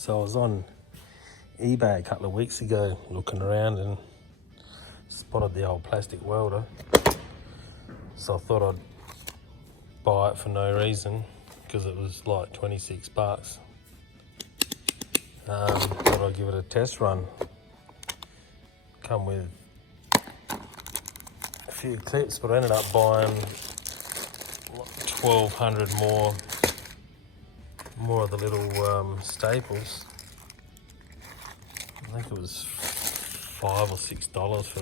So I was on eBay a couple of weeks ago looking around and spotted the old plastic welder. So I thought I'd buy it for no reason because it was like 26 bucks. Thought I'd give it a test run. Come with a few clips, but I ended up buying 1,200 more of the little staples. I think it was $5 or $6 for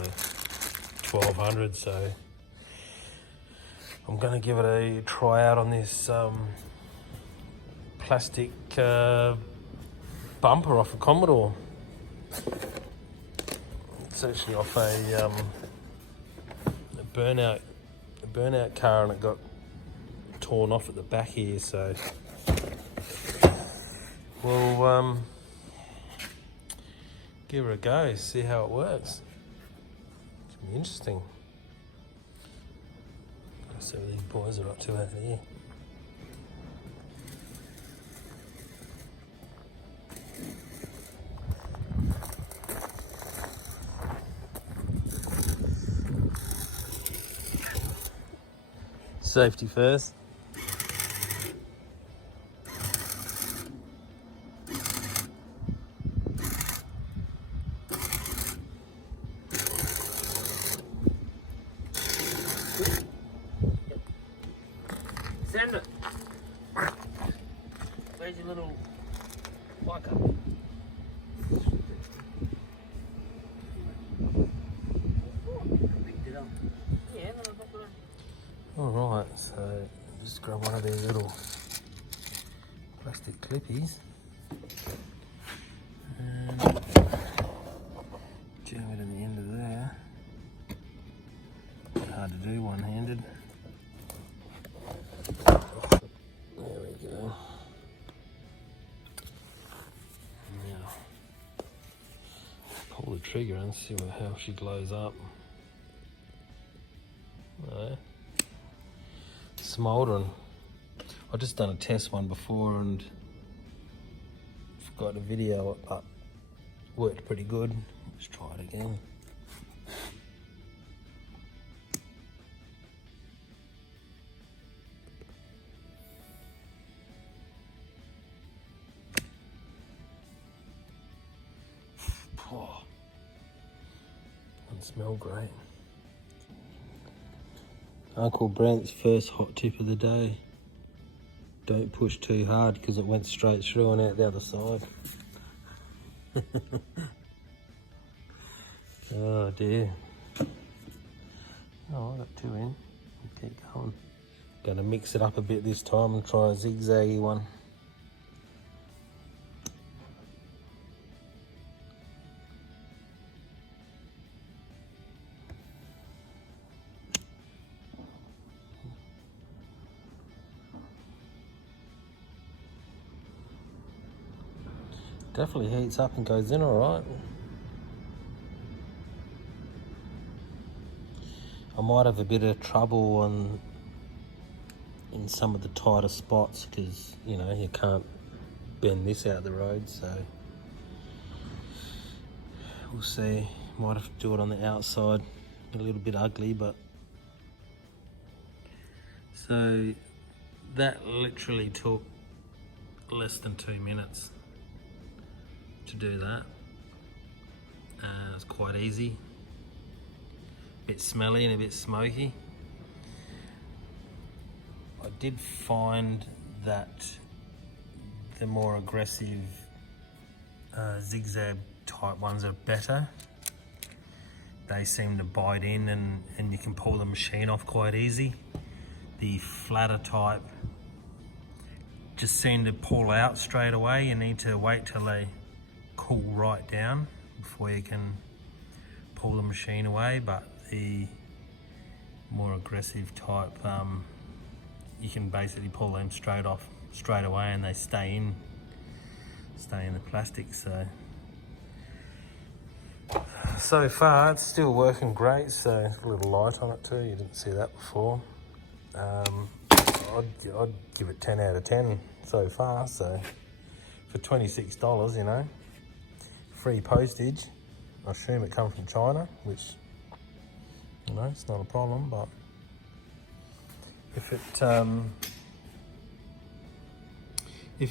1,200. So I'm going to give it a try out on this plastic bumper off a Commodore. It's actually off a burnout car, and it got torn off at the back here. So we'll give her a go, see how it works. It's gonna be interesting. See what these boys are up to out here. Safety first. Send it. Where's your little biker? Picked it up. Yeah, then I dropped it on. Alright, so just grab one of these little plastic clippies and jam it in the end of there. Hard to do one-handed. There we go. Now, pull the trigger and see how she glows up. No. Smouldering. I've just done a test one before and forgot to video it, but worked pretty good. Let's try it again. Oh, doesn't smell great. Uncle Brent's first hot tip of the day. Don't push too hard because it went straight through and out the other side. Oh dear. Oh, I got two in. Keep going. Gonna mix it up a bit this time and try a zigzaggy one. Definitely heats up and goes in all right. I might have a bit of trouble in some of the tighter spots because, you know, you can't bend this out of the road, so we'll see. Might have to do it on the outside. A little bit ugly, but so that literally took less than 2 minutes to do that. It's quite easy. A bit smelly and a bit smoky. I did find that the more aggressive zigzag type ones are better. They seem to bite in and you can pull the machine off quite easy. The flatter type just seem to pull out straight away. You need to wait till they cool right down before you can pull the machine away, but the more aggressive type, you can basically pull them straight away and they stay in the plastic. So far it's still working great. So a little light on it too, you didn't see that before. I'd give it 10 out of 10 so far. So for for $26, you know, free postage. I assume it comes from China, which, you know, it's not a problem, but if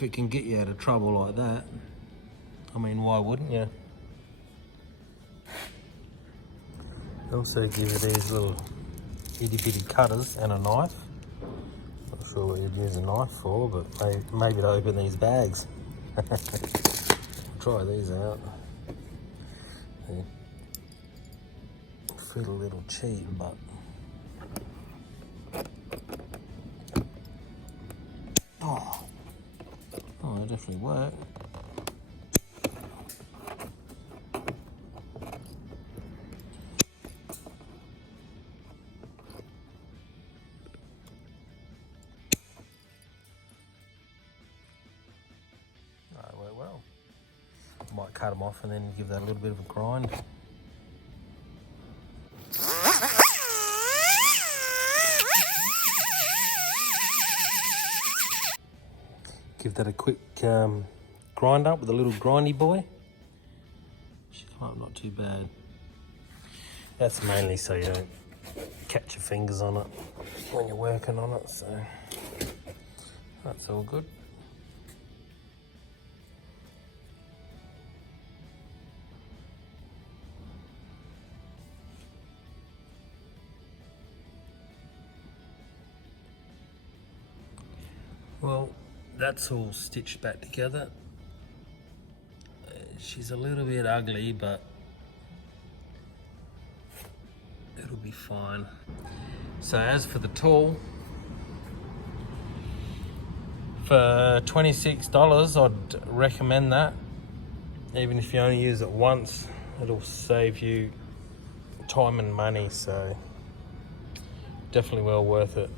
it can get you out of trouble like that, I mean, why wouldn't you? They also give you these little itty bitty cutters and a knife. Not sure what you'd use a knife for, but maybe to open these bags. Try these out. They feel a little cheap, but oh, they definitely work. They work well. Might cut them off and then give that a little bit of a grind. Give that a quick grind up with a little grindy boy. Should come up not too bad. That's mainly so you don't catch your fingers on it when you're working on it, so that's all good. Well, that's all stitched back together. She's a little bit ugly, but it'll be fine. So as for the tool, for $26, I'd recommend that. Even if you only use it once, it'll save you time and money, so definitely well worth it.